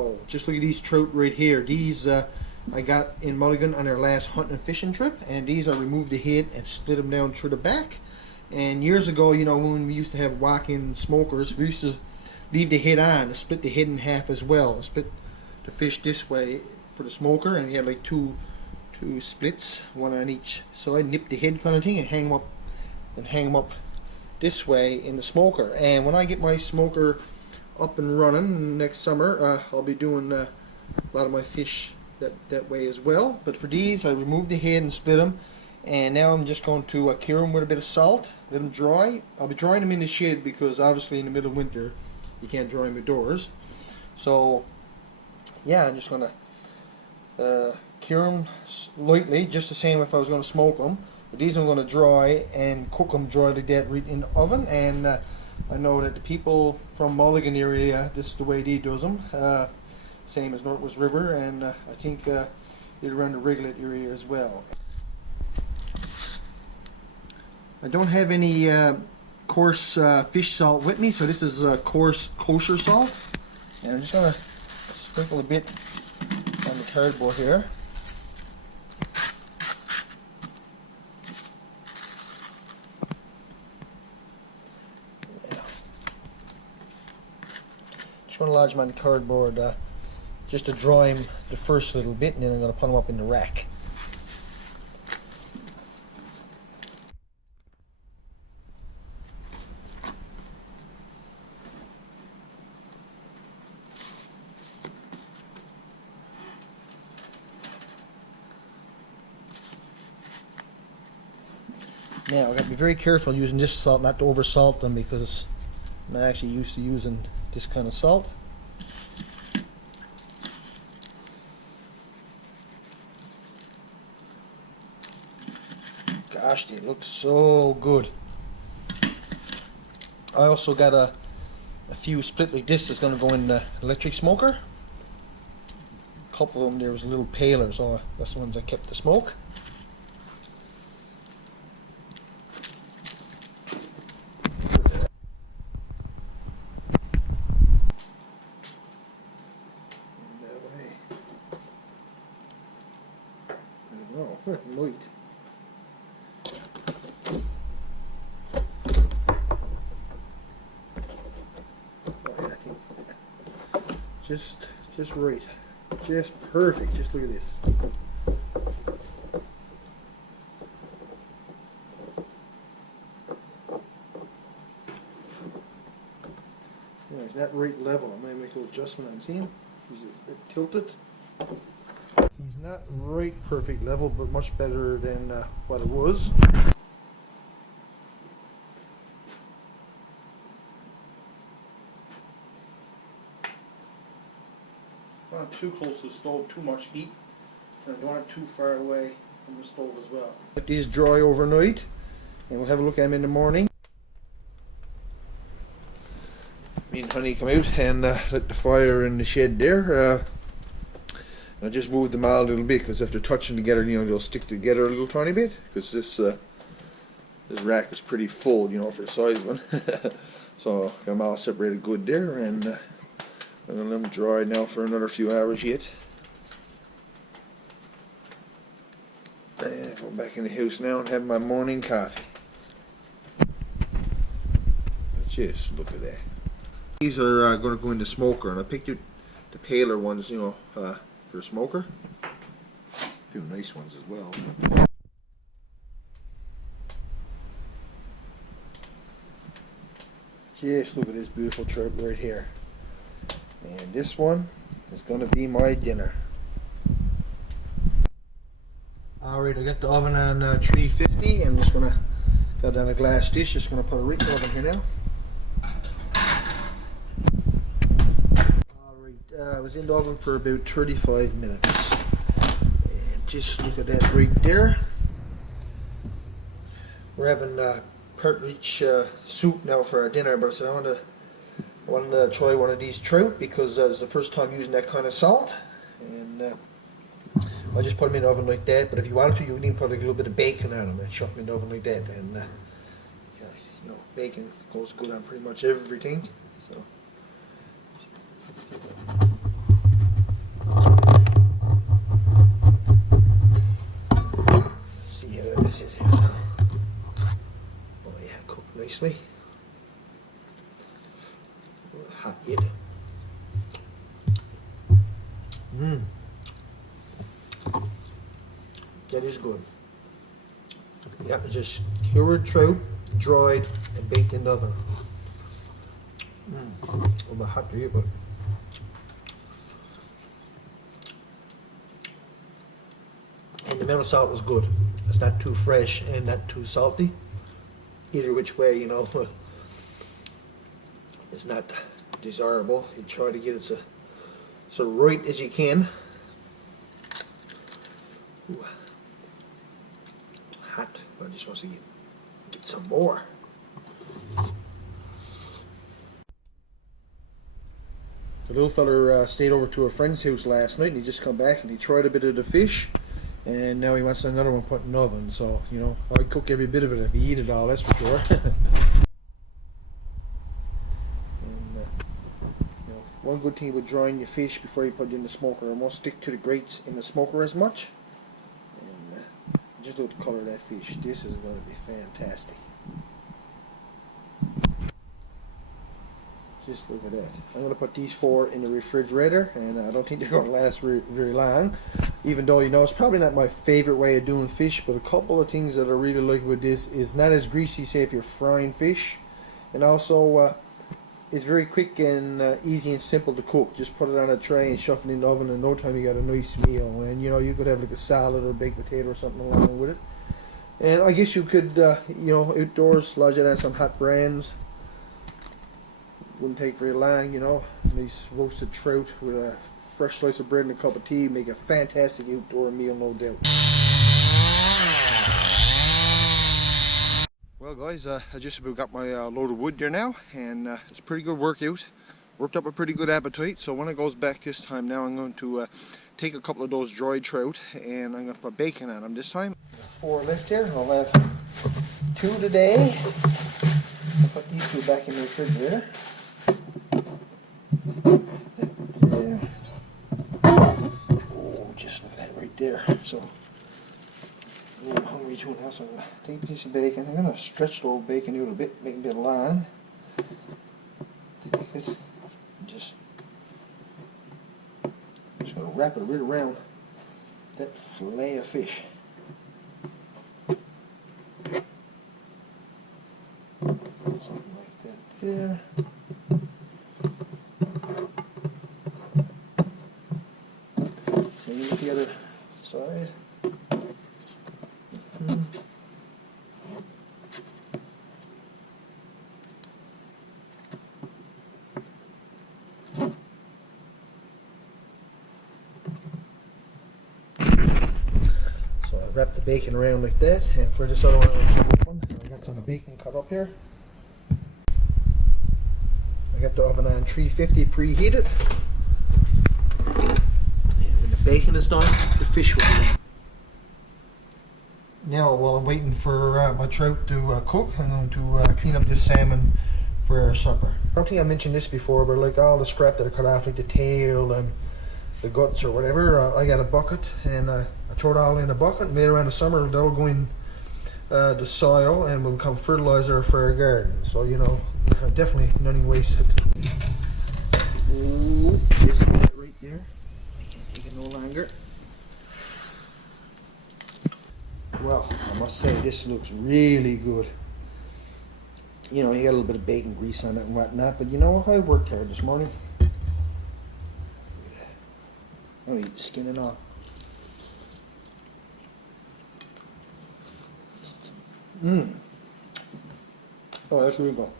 Wow, just look at these trout right here. These I got in Mulligan on our last hunting and fishing trip, and these I removed the head and split them down through the back. And years ago, you know, when we used to have walk-in smokers, we used to leave the head on and split the head in half as well. And split the fish this way for the smoker, and we had like two splits, one on each. So I nip the head kind of thing and hang them up this way in the smoker. And when I get my smoker up and running next summer, I'll be doing a lot of my fish that way as well. But for these, I removed the head and split them, and now I'm just going to cure them with a bit of salt, let them dry. I'll be drying them in the shed because obviously in the middle of winter you can't dry them indoors. So yeah, I'm just going to cure them lightly, just the same if I was going to smoke them. But these I'm going to dry and cook them dry like that right in the oven. And I know that the people from Mulligan area, this is the way they does them. Same as Northwest River, and I think around the Regulate area as well. I don't have any coarse fish salt with me, so this is coarse kosher salt. And I'm just going to sprinkle a bit on the cardboard here. Just going to lodge them on the cardboard just to dry them the first little bit, and then I'm going to put them up in the rack. Now I've got to be very careful using this salt, not to over salt them, because I'm not actually used to using this kind of salt. Gosh, they look so good. I also got a few split like this that's going to go in the electric smoker. A couple of them there was a little paler, so that's the ones I kept to smoke. Light. Just right, just perfect. Just look at this. Yeah, it's not right level. I might make a little adjustment. I'm seeing he's a bit tilted. He's not right perfect level, but much better than what it was. Not too close to the stove, too much heat, and I don't want it too far away from the stove as well. Let these dry overnight, and we'll have a look at them in the morning. Me and Honey come out and lit the fire in the shed there. I just moved them out a little bit because after touching together, you know, they'll stick together a little tiny bit, because this rack is pretty full, you know, for the size of one. So got them all separated good there, and I'm gonna let them dry now for another few hours yet. And go back in the house now and have my morning coffee. But just look at that. These are going to go in the smoker, and I picked out the paler ones, you know, for a smoker. A few nice ones as well. Just look at this beautiful trout right here. And this one is going to be my dinner. Alright, I got the oven on 350, and I'm just going to got it on a glass dish. Just going to put a right oven here now. Alright, I was in the oven for about 35 minutes. And just look at that right there. We're having partridge soup now for our dinner, but I said I wanted to try one of these trout because it's the first time using that kind of salt, and I just put them in the oven like that. But if you wanted to, you can even put like a little bit of bacon on them and shove them in the oven like that, and yeah, you know, bacon goes good on pretty much everything. So this is here now. Oh yeah, cooked nicely. A little hot yet. That is good. Yeah, it's just cured trout, dried, and baked in the oven. A little bit hot to eat, but and the amount of salt was good. It's not too fresh and not too salty. Either which way, you know, it's not desirable. You try to get it so right as you can. Ooh. Hot. I just want to get some more. The little feller stayed over to a friend's house last night, and he just come back and he tried a bit of the fish, and now he wants another one put in the oven. So, you know, I'd cook every bit of it if he eat it all, that's for sure. One good thing with drying your fish before you put it in the smoker, it won't stick to the grates in the smoker as much. And just look at the color of that fish. This is going to be fantastic. Just look at that. I'm going to put these 4 in the refrigerator, and I don't think they're going to last very long. Even though, you know, it's probably not my favorite way of doing fish, but a couple of things that I really like with this is not as greasy, say, if you're frying fish, and also it's very quick and easy and simple to cook. Just put it on a tray and shove it in the oven, and in no time you got a nice meal. And you know, you could have like a salad or a baked potato or something along with it. And I guess you could, you know, outdoors, lodge it on some hot brands. Wouldn't take very long, you know. Nice roasted trout with a fresh slice of bread and a cup of tea. Make a fantastic outdoor meal, no doubt. Well guys, I just about got my load of wood there now, and it's a pretty good workout. Worked up a pretty good appetite, so when it goes back this time now, I'm going to take a couple of those dried trout and I'm going to put bacon on them this time. 4 left here, I'll have 2 today. I'll put these 2 back in the refrigerator. There. Oh, just look at that right there. So, I'm hungry too now, so I'm going to take a piece of bacon. I'm going to stretch the old bacon out a bit, make it a bit long. Take it, and just going to wrap it right around that fillet of fish. Something like that there. Same with the other side. Wrap the bacon around like that, and for this other one, I got some bacon cut up here. I got the oven on 350 preheated, and when the bacon is done, the fish will be done. Now, while I'm waiting for my trout to cook, I'm going to clean up this salmon for our supper. I don't think I mentioned this before, but like all the scrap that I cut off, like the tail and the guts or whatever, I got a bucket, and I throw it all in a bucket, and later on the summer that'll go in the soil and will become fertilizer for our garden. So, you know, definitely nothing wasted. Ooh, just that right there. I can't take it no longer. Well, I must say this looks really good. You know, you got a little bit of bacon grease on it and whatnot, but you know, I worked hard this morning. I'm gonna eat the skin and all. Oh, that's really good.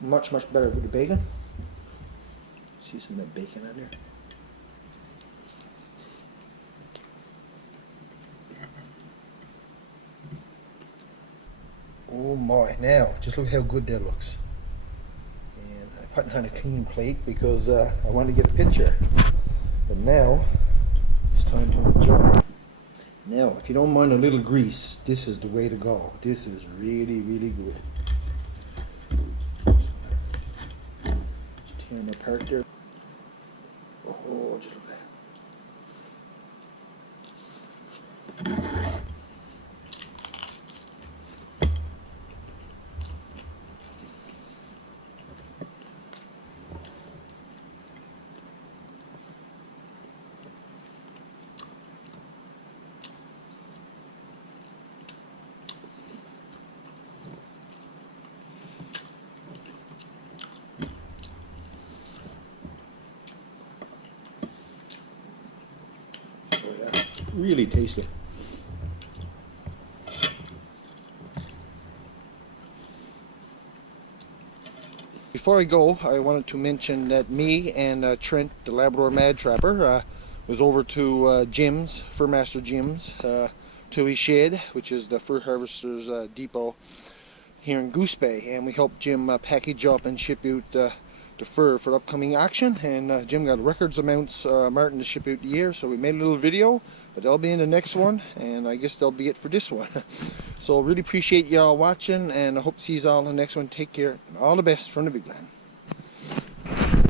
Much better with the bacon. See some of that bacon on there. Oh my, now just look how good that looks. And I put it on a clean plate because I wanted to get a picture. But now it's time to enjoy. Now, if you don't mind a little grease, this is the way to go. This is really good. Just tearing it apart there. Oh, just look at really tasty. Before I go, I wanted to mention that me and Trent, the Labrador Mad Trapper, was over to Jim's, Furmaster Jim's, to his shed, which is the Fur Harvesters Depot here in Goose Bay, and we helped Jim package up and ship out the fur for the upcoming auction. And Jim got records amounts Martin to ship out the year, so we made a little video, but they'll be in the next one, and I guess they'll be it for this one. So really appreciate y'all watching, and I hope to see you all in the next one. Take care, and all the best from the Big Land.